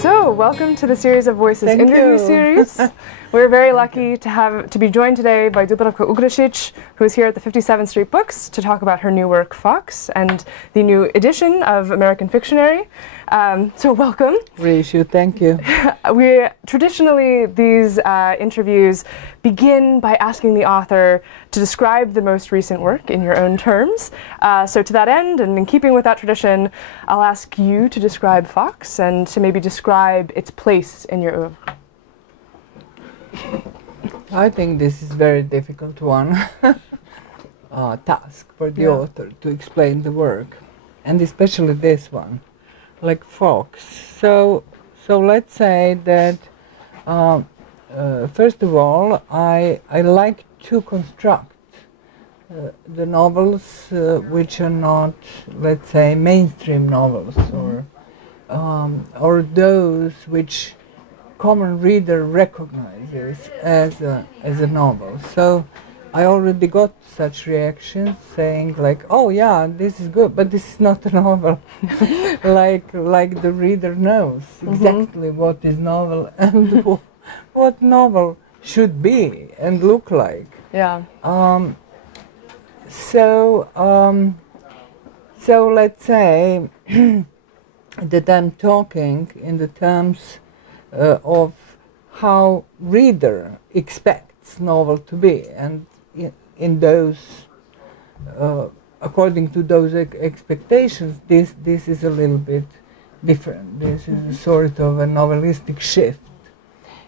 So, welcome to the Series of Voices Thank interview you. series. We're very lucky to be joined today by Dubravka Ugresic, who is here at the 57th Street Books to talk about her new work, Fox, and the new edition of American Fictionary. So, welcome. Reissue, thank you. Traditionally, these interviews begin by asking the author to describe the most recent work in your own terms. So to that end, and in keeping with that tradition, I'll ask you to describe Fox and to maybe describe its place in your oeuvre. I think this is a very difficult one task for the author to explain the work, and especially this one, like Fox. So let's say that first of all, I like to construct the novels which are not, let's say, mainstream novels, or those which common reader recognizes as a novel. So I already got such reactions saying like, oh yeah, this is good, but this is not a novel. like the reader knows exactly what is novel and what novel should be and look like. Yeah. So let's say that I'm talking in the terms of how reader expects novel to be, and in those, according to those expectations, this is a little bit different. This is a sort of a novelistic shift.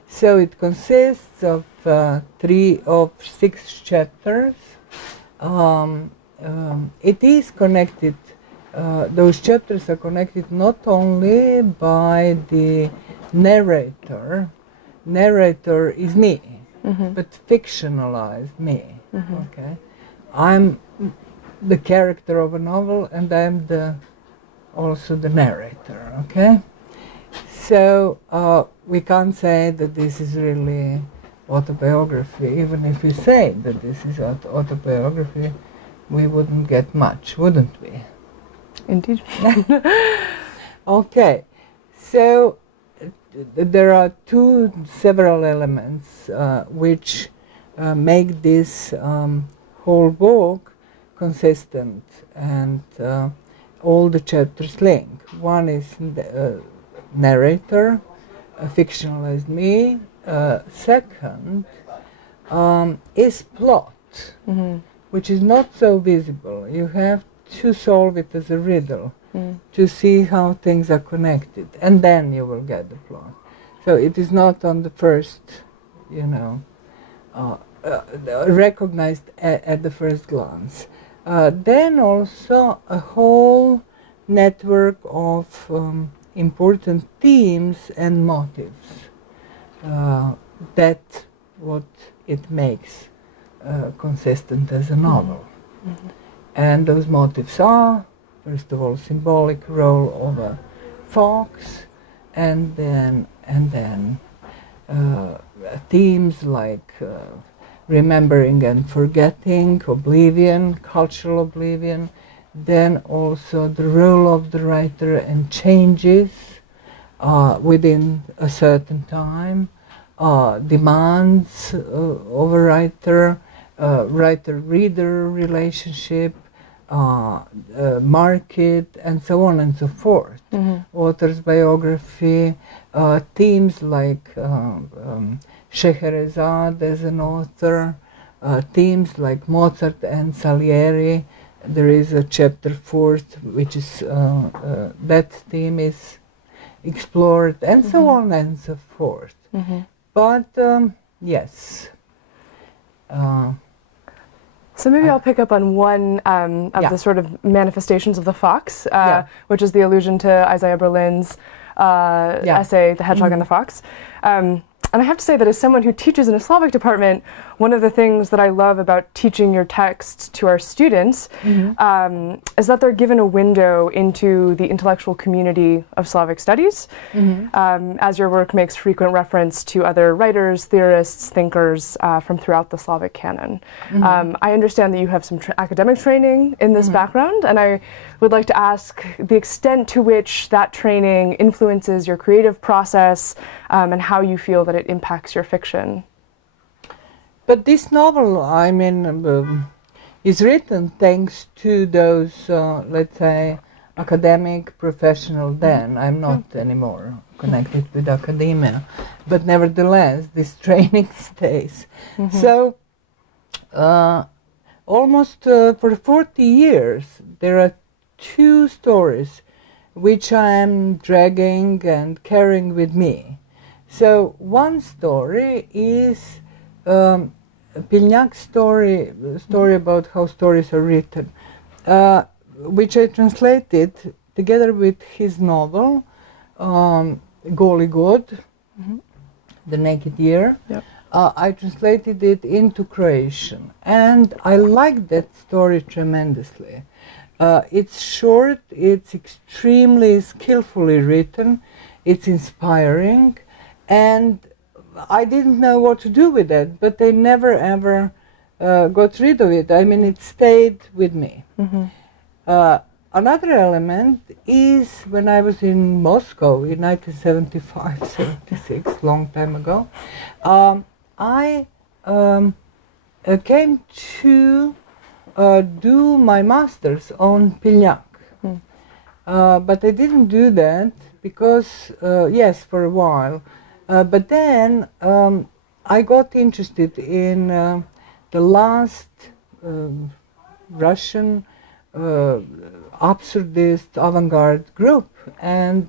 So it consists of 6 chapters. It is connected. Those chapters are connected not only by the narrator. Narrator is me, but fictionalized me. Okay, I'm the character of a novel, and I'm also the narrator. Okay, so we can't say that this is really autobiography. Even if we say that this is autobiography, we wouldn't get much, wouldn't we? Indeed. Okay, so there are several elements which make this whole book consistent, and all the chapters link. One is narrator, fictionalized me. Second is plot, which is not so visible. You have to solve it as a riddle to see how things are connected, and then you will get the plot. So it is not on the first, recognized at the first glance. Then also a whole network of important themes and motives. That's what it makes consistent as a novel. And those motives are, first of all, symbolic role of a fox, and then themes like remembering and forgetting, oblivion, cultural oblivion, then also the role of the writer and changes within a certain time, demands of a writer, writer-reader relationship, market, and so on and so forth. Author's biography, themes like Scheherazade as an author, themes like Mozart and Salieri. There is a chapter 4, which is that theme is explored, and so on and so forth. But yes. So maybe I'll pick up on one of the sort of manifestations of the fox, which is the allusion to Isaiah Berlin's essay, The Hedgehog and the Fox. And I have to say that as someone who teaches in a Slavic department, one of the things that I love about teaching your texts to our students is that they're given a window into the intellectual community of Slavic studies, as your work makes frequent reference to other writers, theorists, thinkers from throughout the Slavic canon. I understand that you have some academic training in this background, and I would like to ask the extent to which that training influences your creative process and how you feel that it impacts your fiction. But this novel, I mean, is written thanks to those, let's say, academic professional then. I'm not anymore connected with academia, but nevertheless, this training stays. So, almost for 40 years, there are two stories which I am dragging and carrying with me. So one story is Pilnjak's story about how stories are written, which I translated together with his novel, Goli God, The Naked Year. Yep. I translated it into Croatian, and I liked that story tremendously. It's short, it's extremely skillfully written, it's inspiring, and I didn't know what to do with it, but I never ever got rid of it. I mean, it stayed with me. Another element is when I was in Moscow in 1975-76, long time ago, I came to do my master's on Pilnjak. But I didn't do that because, yes, for a while, but then I got interested in the last Russian absurdist avant-garde group, and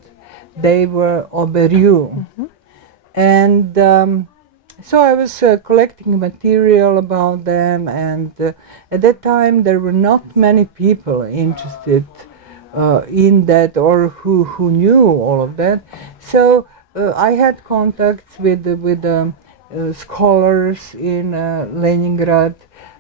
they were Oberyu. And so I was collecting material about them, and at that time there were not many people interested in that or who knew all of that. So I had contacts with scholars in Leningrad.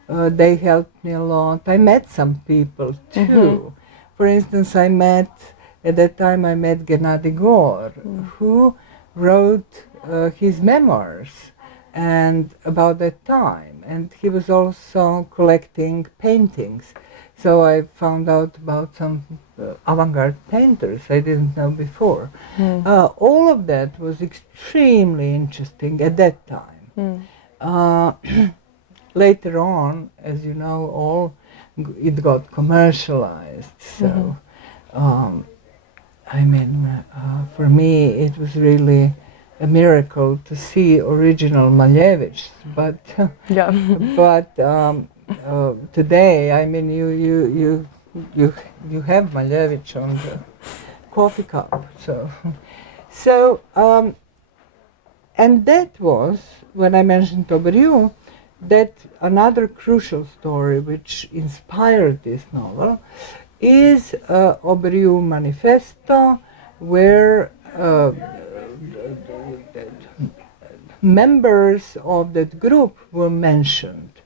They helped me a lot. I met some people too. For instance, at that time I met Gennady Gor, who wrote his memoirs and about that time, and he was also collecting paintings. So I found out about some avant-garde painters I didn't know before. All of that was extremely interesting at that time. Later on, as you know, it got commercialized. So, I mean, for me, it was really a miracle to see original Malevich. But today, I mean, you have Malevich on the coffee cup. So, and that was when I mentioned Oberyu. That another crucial story which inspired this novel is Oberyu Manifesto, where members of that group were mentioned.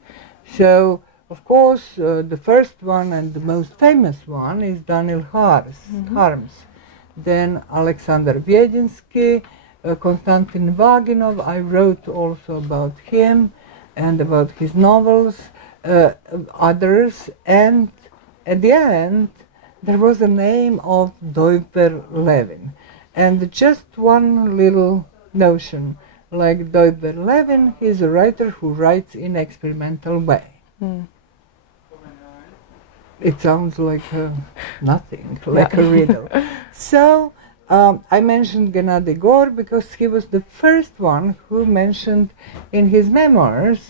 So, of course, the first one and the most famous one is Daniel Harms. Then Alexander Viedinsky, Konstantin Vaginov. I wrote also about him and about his novels, others, and at the end there was a name of Dojber Levin. And just one little notion, like Dojber Levin, he's a writer who writes in experimental way. It sounds like nothing, like a riddle. So I mentioned Gennady Gor because he was the first one who mentioned in his memoirs,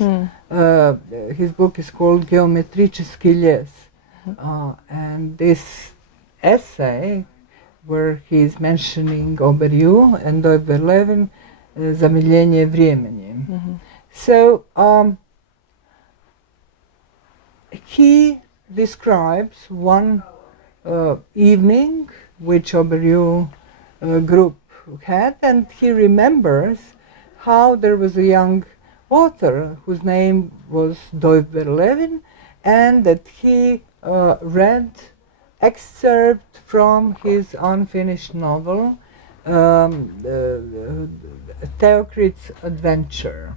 his book is called Geometricheski les, and this essay where he's mentioning Oberyu and Dojber Levin, Zamiljenje времени. So he describes one evening which Oberyu group had, and he remembers how there was a young author whose name was Dojber Levin, and that he read excerpt from his unfinished novel, Theocrit's Adventure.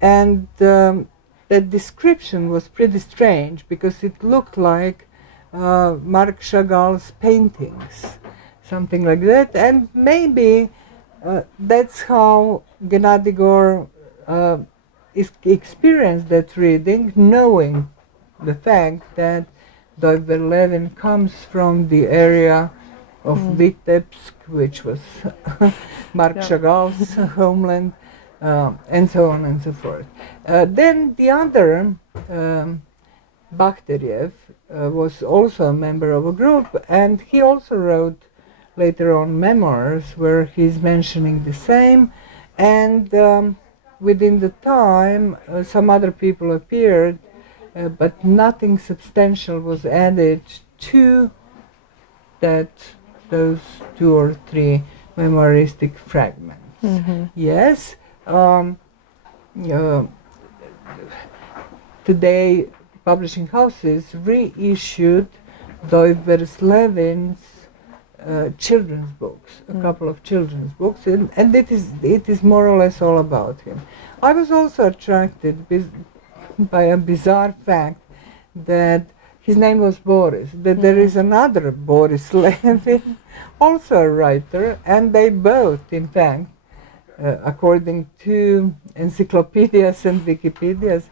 And that description was pretty strange because it looked like Marc Chagall's paintings, something like that. And maybe that's how Gennady Gor experienced that reading, knowing the fact that Dojber Levin comes from the area of Vitebsk, which was Marc Chagall's homeland, and so on and so forth. Then the other, Bakhteryev, was also a member of a group, and he also wrote later on memoirs where he's mentioning the same, and within the time some other people appeared, but nothing substantial was added to those 2 or 3 memoiristic fragments. Yes, today publishing houses reissued Dojber Levin's children's books, a couple of children's books, and it is more or less all about him. I was also attracted by a bizarre fact that his name was Boris, that there is another Boris Levin, also a writer, and they both, in fact, according to encyclopedias and Wikipedias,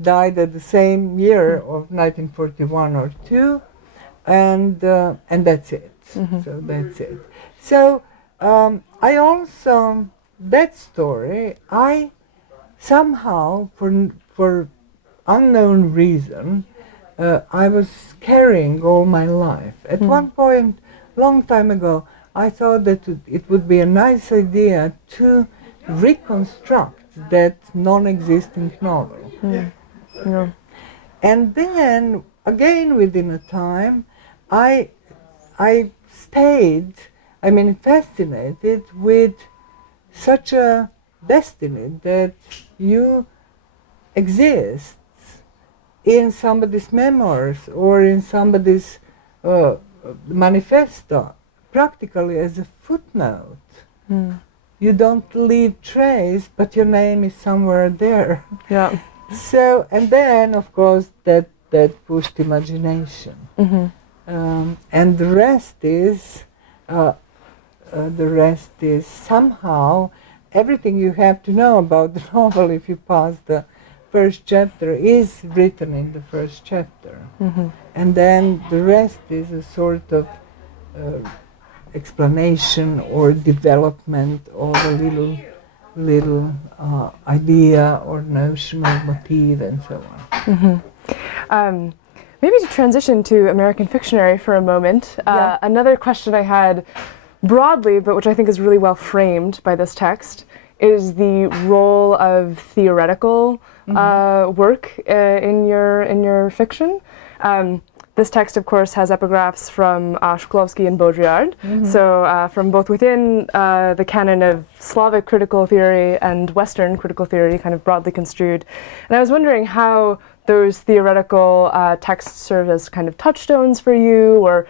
died at the same year of 1941 or 2, and that's it. So that's it. So I also, that story, I somehow, for unknown reason, I was carrying all my life. At one point, long time ago, I thought that it would be a nice idea to reconstruct that non-existing novel. And then, again within a time, I stayed, fascinated with such a destiny that you exist in somebody's memoirs or in somebody's manifesto, practically as a footnote. You don't leave trace, but your name is somewhere there. Yeah. So, and then, of course, that pushed imagination. And the rest is somehow everything you have to know about the novel if you pass the first chapter is written in the first chapter. And then the rest is a sort of explanation or development of a little idea or notion or motif and so on. Maybe to transition to American Fictionary for a moment, another question I had broadly, but which I think is really well framed by this text, is the role of theoretical work in your fiction. This text, of course, has epigraphs from Shklovsky and Baudrillard, so from both within the canon of Slavic critical theory and Western critical theory, kind of broadly construed. And I was wondering how those theoretical texts serve as kind of touchstones for you, or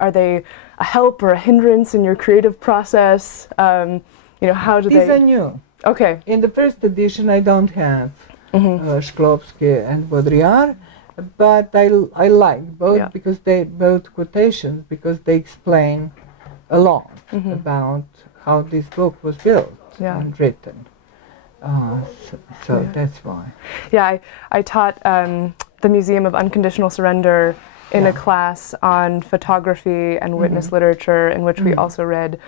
are they a help or a hindrance in your creative process? How do These are new. Okay. In the first edition, I don't have Shklovsky and Baudrillard, but I like both because they both quotations because they explain a lot about how this book was built and written. So that's why. Yeah, I taught the Museum of Unconditional Surrender in a class on photography and witness literature, in which we also read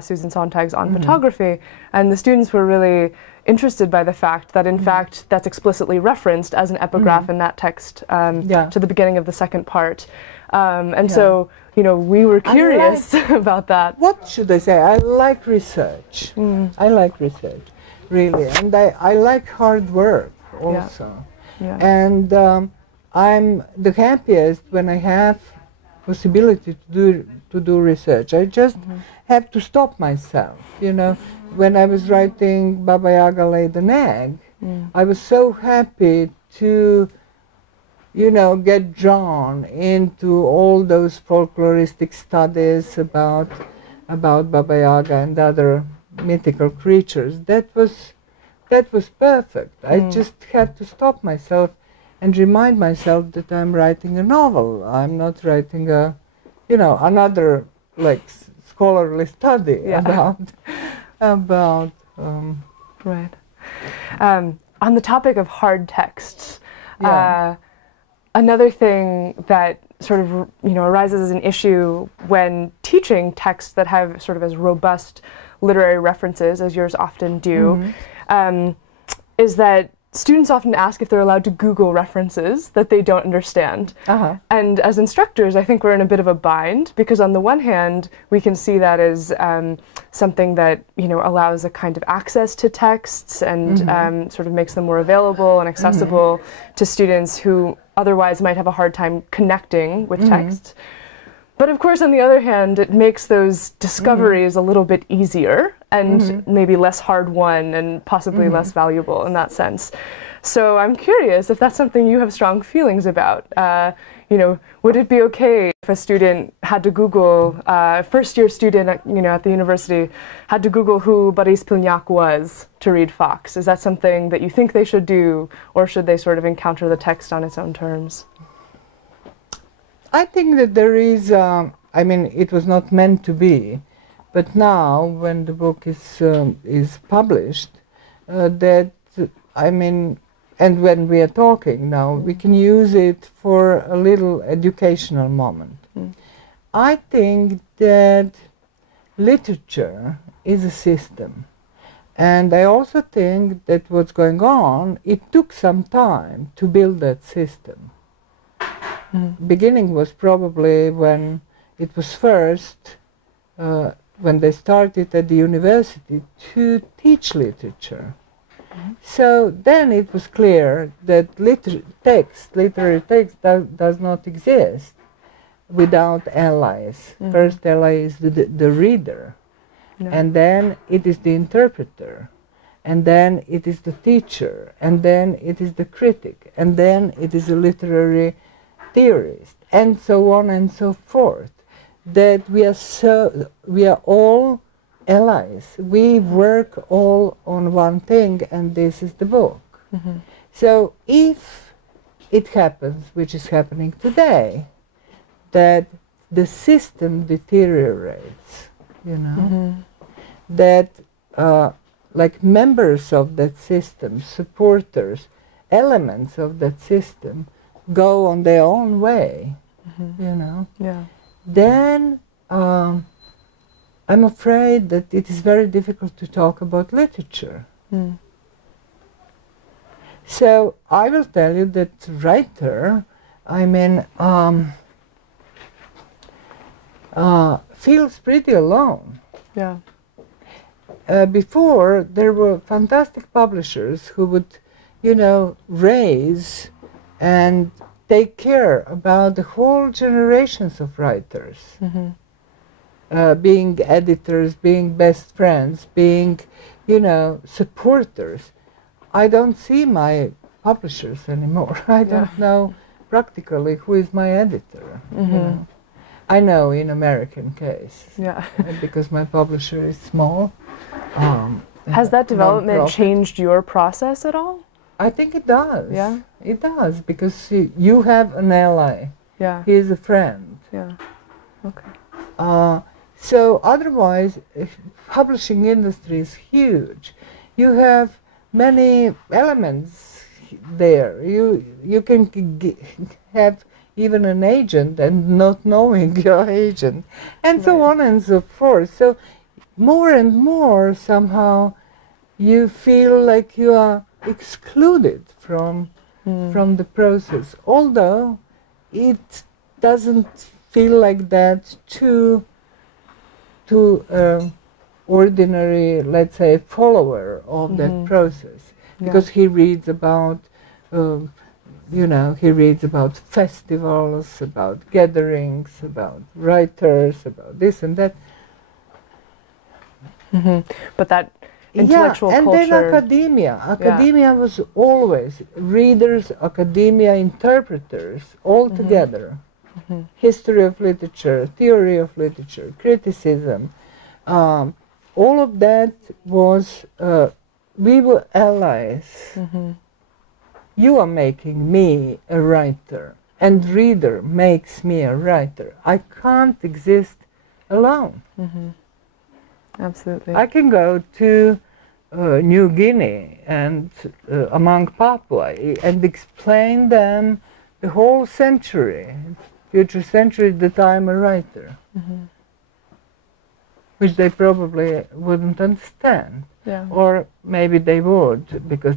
Susan Sontag's On Photography, and the students were really interested by the fact that, in fact, that's explicitly referenced as an epigraph in that text to the beginning of the second part. So, we were curious about that. What should I say? I like research. I like research, really, and I like hard work also. And I'm the happiest when I have possibility to do research. I just have to stop myself, when I was writing Baba Yaga Laid an Egg, I was so happy to, you know, get drawn into all those folkloristic studies about Baba Yaga and other mythical creatures. That was perfect. I just had to stop myself and remind myself that I'm writing a novel. I'm not writing a, you know, another like scholarly study about right. On the topic of hard texts, another thing that sort of, you know, arises as an issue when teaching texts that have sort of as robust literary references as yours often do, is that students often ask if they're allowed to Google references that they don't understand. And as instructors, I think we're in a bit of a bind, because on the one hand, we can see that as something that, you know, allows a kind of access to texts and sort of makes them more available and accessible to students who otherwise might have a hard time connecting with texts. But of course, on the other hand, it makes those discoveries a little bit easier and maybe less hard-won and possibly less valuable in that sense. So I'm curious if that's something you have strong feelings about. You know, would it be okay if a student had to Google, first-year student at, you know, at the university had to Google who Boris Pilnyak was to read Fox? Is that something that you think they should do, or should they sort of encounter the text on its own terms? I think that there is, I mean, it was not meant to be, but now when the book is published, that, I mean, and when we are talking now, we can use it for a little educational moment. I think that literature is a system. And I also think that what's going on, it took some time to build that system. Beginning was probably when it was first, when they started at the university to teach literature. So then it was clear that literary text does not exist without allies. First ally is the reader, and then it is the interpreter, and then it is the teacher, and then it is the critic, and then it is a literary theorist, and so on and so forth. That we are all allies. We work all on one thing, and this is the book. So if it happens, which is happening today, that the system deteriorates, you know, that like members of that system, supporters, elements of that system go on their own way, you know, then I'm afraid that it is very difficult to talk about literature. So I will tell you that writer, I mean, feels pretty alone. Before, there were fantastic publishers who would, you know, raise and take care about the whole generations of writers. Being editors, being best friends, being, you know, supporters. I don't see my publishers anymore. I don't know practically who is my editor. You know. I know in American case, because my publisher is small. Has that development changed your process at all? I think it does. It does, because you have an ally. He is a friend. So otherwise, publishing industry is huge. You have many elements there. You can have even an agent and not knowing your agent, and so on and so forth. So more and more somehow you feel like you are excluded from the process, although it doesn't feel like that to ordinary, let's say, follower of that process, because he reads about you know, he reads about festivals, about gatherings, about writers, about this and that. But that intellectual and culture. then academia. Academia was always readers, academia, interpreters, all together. History of literature, theory of literature, criticism. All of that was, we were allies. You are making me a writer, and reader makes me a writer. I can't exist alone. Absolutely. I can go to New Guinea and among Papua and explain them the whole century, future century, that I'm a writer, which they probably wouldn't understand. Yeah. Or maybe they would, because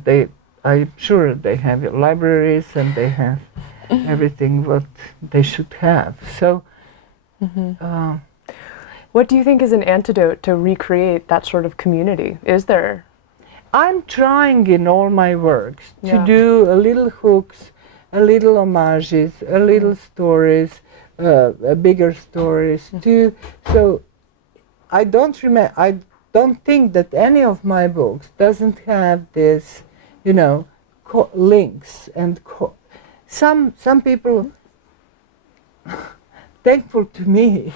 I'm sure they have libraries and they have everything what they should have. So, what do you think is an antidote to recreate that sort of community? Is there? I'm trying in all my works to do a little hooks, a little homages, a little stories, bigger stories too. So I don't think that any of my books doesn't have this, you know, links and some people thankful to me.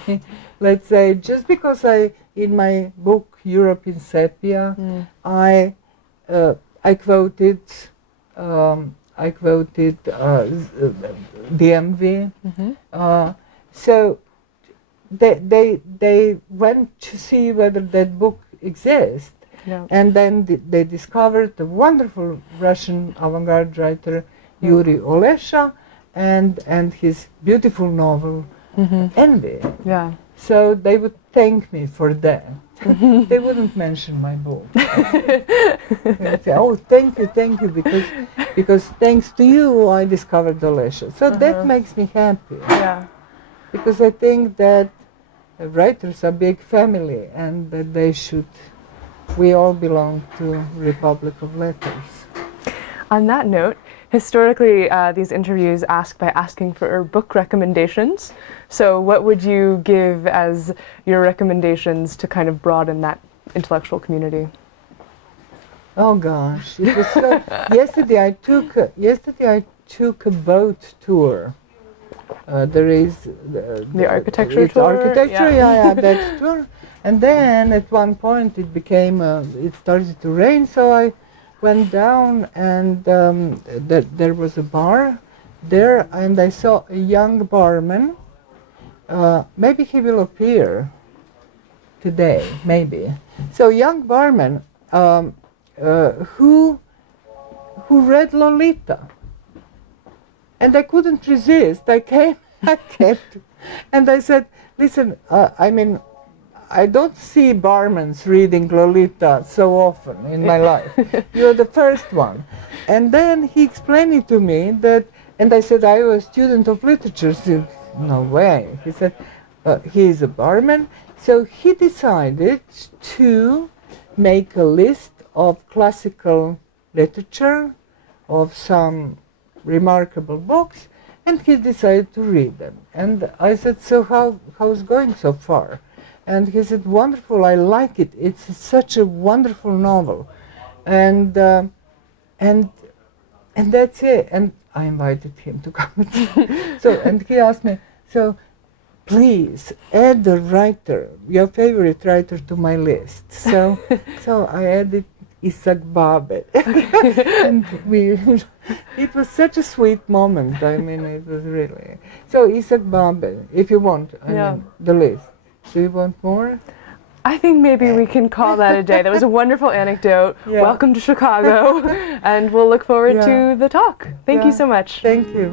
Let's say just because in my book Europe in Sepia, I quoted DMV. So they went to see whether that book exists, and then they discovered a wonderful Russian avant-garde writer, Yuri Olesha, and his beautiful novel Envy. So they would thank me for that. They wouldn't mention my book. They'd say, "Oh, thank you, because thanks to you, I discovered Olesha." So that makes me happy. Because I think that writers are a big family, and that we all belong to Republic of Letters. On that note, historically, these interviews ask by asking for book recommendations. So what would you give as your recommendations to kind of broaden that intellectual community? Oh gosh, it was so. Yesterday I took a boat tour. There is the architecture tour. Architecture, that tour. And then at one point it started to rain, so I went down, and there was a bar there, and I saw a young barman. Maybe he will appear today, maybe. So young barman who read Lolita, and I couldn't resist. I came, and I said, "Listen, I don't see barmans reading Lolita so often in my life. You're the first one." And then he explained it to me that, and I said, "I was a student of literature." He said, "No way." He said, "He is a barman." So he decided to make a list of classical literature, of some remarkable books, and he decided to read them. And I said, "So how's it going so far?" And he said, "Wonderful, I like it. It's such a wonderful novel." And that's it. And I invited him to come. And he asked me, "So please add a writer, your favorite writer, to my list." So I added Isaac Babel. And it was such a sweet moment. It was really. So Isaac Babel, if you want, the list. Do you want more? I think maybe we can call that a day. That was a wonderful anecdote. Welcome to Chicago, and we'll look forward to the talk. Thank you so much. Thank you.